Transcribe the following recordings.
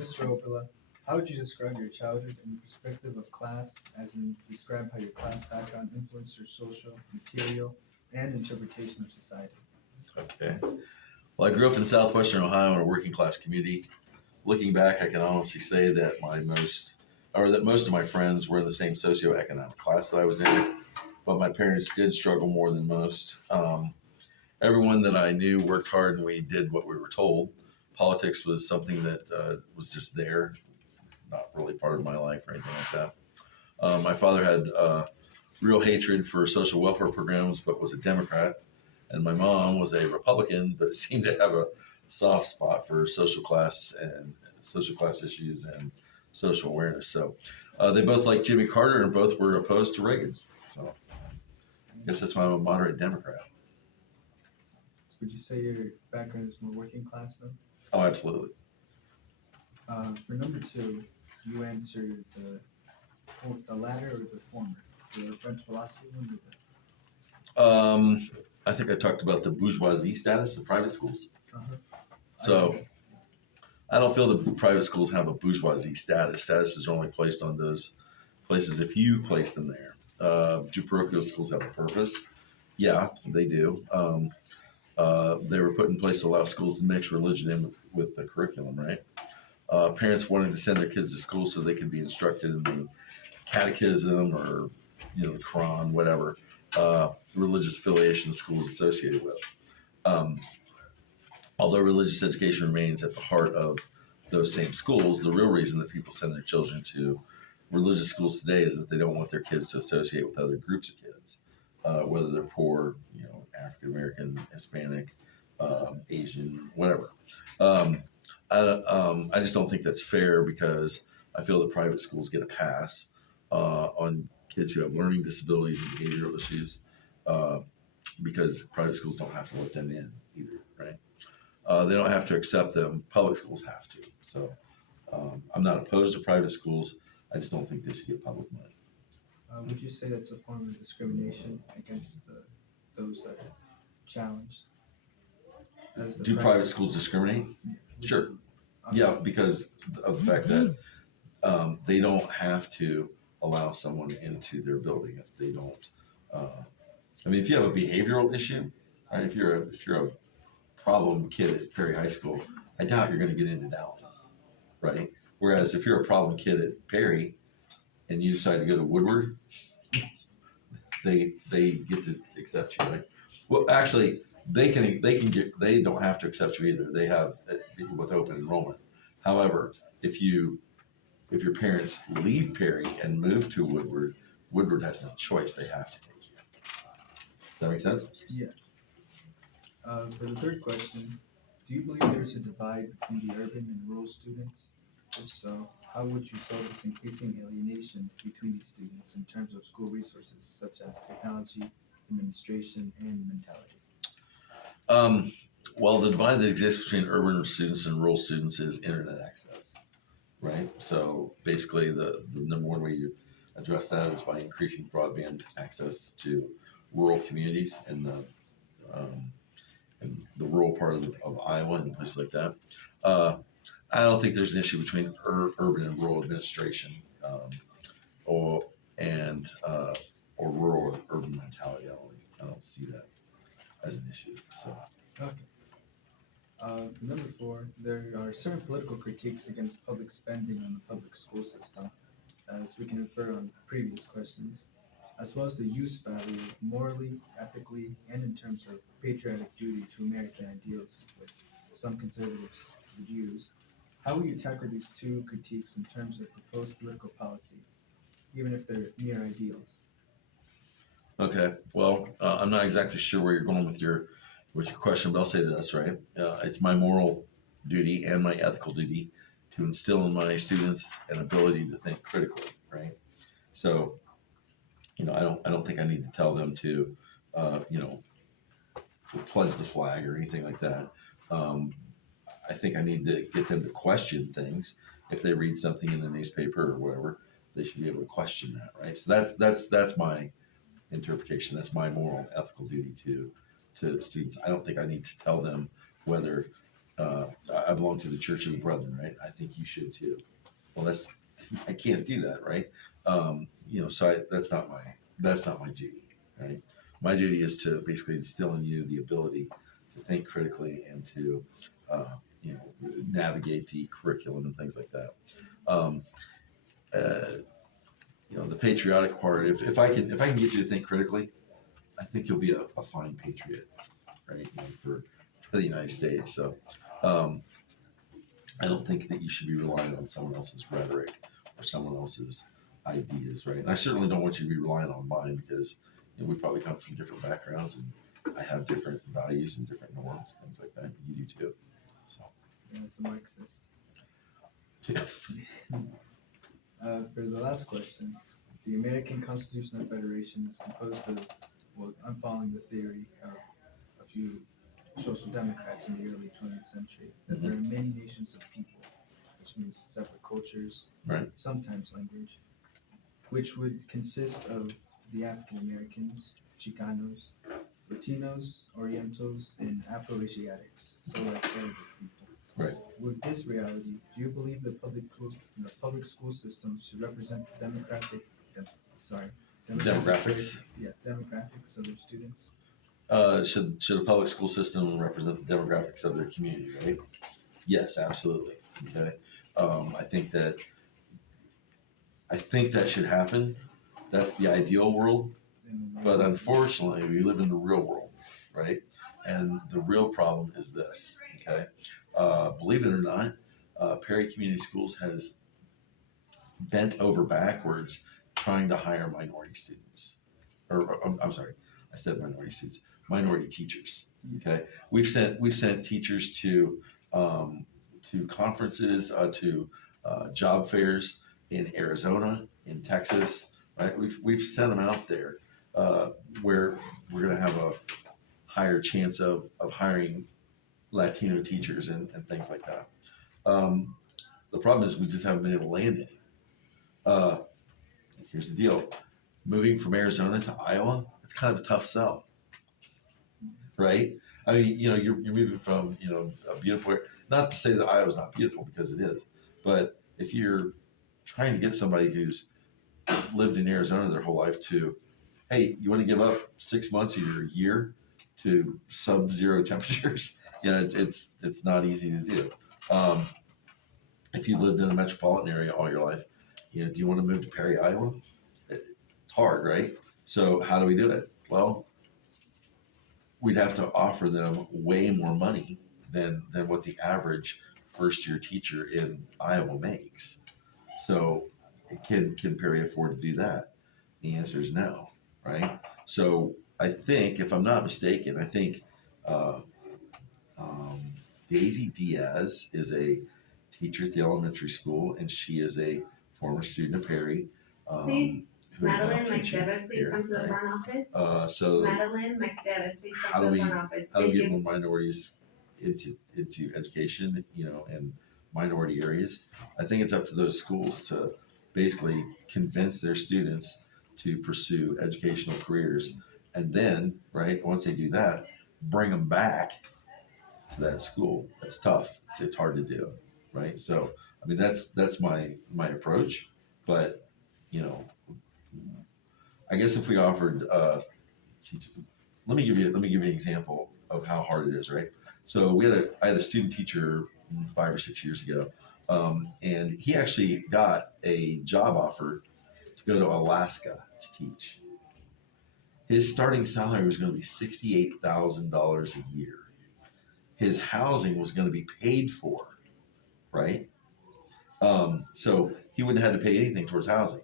Mr. Overla, how would you describe your childhood in the perspective of class, as in describe how your class background influenced your social, material, and interpretation of society? Okay. Well, I grew up in southwestern Ohio in a working class community. Looking back, I can honestly say that most of my friends were in the same socioeconomic class that I was in, but my parents did struggle more than most. Everyone that I knew worked hard and we did what we were told. Politics was something that was just there, not really part of my life or anything like that. My father had real hatred for social welfare programs, but was a Democrat. And my mom was a Republican, but seemed to have a soft spot for social class issues and social awareness. So they both liked Jimmy Carter and both were opposed to Reagan. So I guess that's why I'm a moderate Democrat. Would you say your background is more working class though? Oh, absolutely. For number two, you answered the latter or the former, the French philosophy one or the. I think I talked about the bourgeoisie status of private schools. Uh-huh. So I don't feel that private schools have a bourgeoisie status. Statuses are only placed on those places if you place them there. Do parochial schools have a purpose? Yeah, they do. They were put in place to allow schools to mix religion in with the curriculum, right? Parents wanted to send their kids to school so they could be instructed in the catechism or the Quran, whatever religious affiliation the school is associated with. Um, Although religious education remains at the heart of those same schools, the real reason that people send their children to religious schools today is that they don't want their kids to associate with other groups of kids, whether they're poor, African American, Hispanic, Asian, whatever. Um, I just don't think that's fair because I feel that private schools get a pass on kids who have learning disabilities and behavioral issues because private schools don't have to let them in either, right? They don't have to accept them. Public schools have to. So I'm not opposed to private schools. I just don't think they should get public money. Would you say that's a form of discrimination against those that are challenged? As the Do private schools discriminate? Sure. Yeah, because of the fact that they don't have to allow someone into their building if they don't. If you have a behavioral issue, right? If you're a problem kid at Perry High School, I doubt you're going to get into Dowling, right? Whereas if you're a problem kid at Perry and you decide to go to Woodward, they get to accept you, right? Well, actually, they don't have to accept you either. They have with open enrollment. However, if your parents leave Perry and move to Woodward, Woodward has no choice. They have to take you. Does that make sense? Yeah. For the third question, do you believe there's a divide between the urban and rural students? If so, how would you solve this increasing alienation between these students in terms of school resources such as technology, administration, and mentality? Um, well, the divide that exists between urban students and rural students is internet access, right? So basically, the number one way you address that is by increasing broadband access to rural communities um, in the rural part of Iowa and places like that. Uh, I don't think there's an issue between urban and rural administration, or and or rural or urban mentality. I don't see that as an issue. So. Okay. Number four, there are certain political critiques against public spending on the public school system, as we can infer on previous questions, as well as the use value morally, ethically, and in terms of patriotic duty to American ideals, which some conservatives would use. How will you tackle these two critiques in terms of proposed political policy, even if they're mere ideals? Okay. Well, I'm not exactly sure where you're going with your question, but I'll say this, right? It's my moral duty and my ethical duty to instill in my students an ability to think critically, right? So, I don't think I need to tell them to, to pledge the flag or anything like that. Um, I think I need to get them to question things. If they read something in the newspaper or whatever, they should be able to question that, right? So that's my interpretation. That's my moral and ethical duty to students. I don't think I need to tell them whether I belong to the Church of the Brethren, right? I think you should too. Well, I can't do that, right? So that's not my duty, right? My duty is to basically instill in you the ability to think critically and to, uh, navigate the curriculum and things like that. Um, uh, the patriotic part. If I can get you to think critically, I think you'll be a fine patriot, right? For the United States. So, um, I don't think that you should be relying on someone else's rhetoric or someone else's ideas, right? And I certainly don't want you to be relying on mine because we probably come from different backgrounds and I have different values and different norms, things like that. You do too. So, Yeah, it's a Marxist. yeah. For the last question, the American Constitutional Federation is composed of, well, I'm following the theory of a few social democrats in the early 20th century, that there are many nations of people, which means separate cultures, Right. sometimes language, which would consist of the African Americans, Chicanos, Latinos, Orientals, and Afro-Asiatics, so like Arabic people. Right. With this reality, do you believe the public school system should represent the Demographics. demographics of their students? Should a public school system represent the demographics of their community, right? Yes, absolutely. Okay. I think that should happen. That's the ideal world. But unfortunately, we live in the real world, right? And the real problem is this, okay? Believe it or not, Perry Community Schools has bent over backwards trying to hire minority students. I'm sorry, I said minority students, minority teachers. Okay, we've sent teachers to conferences, to job fairs in Arizona, in Texas. Right, we've sent them out there where we're going to have a higher chance of hiring Latino teachers and things like that. The problem is we just haven't been able to land any. Uh, Here's the deal: moving from Arizona to Iowa, it's kind of a tough sell, right? I mean, you're moving from a beautiful. Not to say that Iowa's not beautiful because it is, but if you're trying to get somebody who's lived in Arizona their whole life to, hey, you want to give up 6 months of your year to sub-zero temperatures? It's not easy to do. Um, if you lived in a metropolitan area all your life, do you want to move to Perry, Iowa? It's hard, right? So how do we do it? Well, we'd have to offer them way more money than what the average first year teacher in Iowa makes. So can Perry afford to do that? The answer is no, right? So I think, if I'm not mistaken, I think uh, um, Daisy Diaz is a teacher at the elementary school, and she is a former student of Perry. Who is now Madeline teaching McDevitt, please here, come to the right? front office. So Madeline McDevitt, please how come do to the we front office. how do we Thank get you. more minorities into education, and minority areas? I think it's up to those schools to basically convince their students to pursue educational careers, and then, right, once they do that, bring them back to that school. It's tough. It's hard to do, right? So I mean that's my approach, but you know I guess if we offered teach, let me give you an example of how hard it is, right? So I had a student teacher 5 or 6 years ago, and he actually got a job offer to go to Alaska to teach. His starting salary was going to be $68,000 a year. His housing was going to be paid for, right? So he wouldn't have had to pay anything towards housing.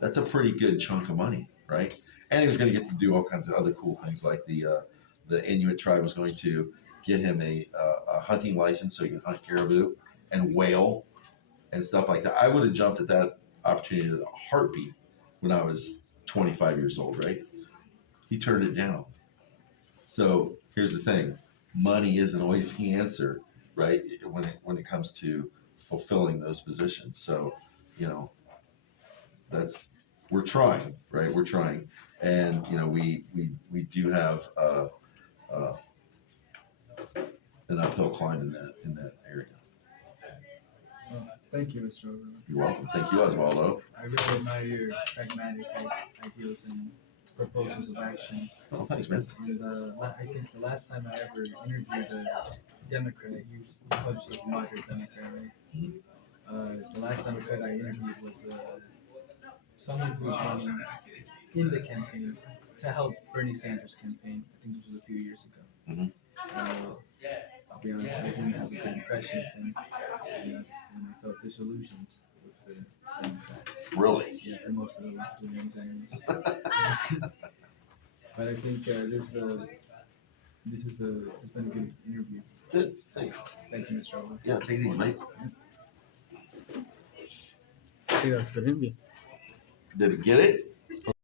That's a pretty good chunk of money, right? And he was going to get to do all kinds of other cool things, like the Inuit tribe was going to get him a hunting license so he could hunt caribou and whale and stuff like that. I would have jumped at that opportunity in a heartbeat when I was 25 years old, right? He turned it down. So here's the thing: money isn't always the answer, right? When it comes to fulfilling those positions. So, you know, that's we're trying, right? We're trying, and we do have uh, an uphill climb in that area. Well, thank you, Mr. Overla. You're welcome. Thank you, Oswaldo. I really admire your pragmatic ideals and proposals of action. Oh, thanks, man. And I think the last time I ever interviewed a Democrat, you called yourself a moderate Democrat, right? The last Democrat I interviewed was someone who was running in the campaign to help Bernie Sanders' campaign. I think this was a few years ago. Mhm. I'll be honest, I didn't have a good impression of him, and that's when I felt disillusioned with the Democrats. Really? Yes, and most of the left wingers, anyway. But I think it's been a good interview. Good. Thanks. Thank you, Mr. Over. Yeah, take it easy, mate. I think that was a good interview. Did it get it?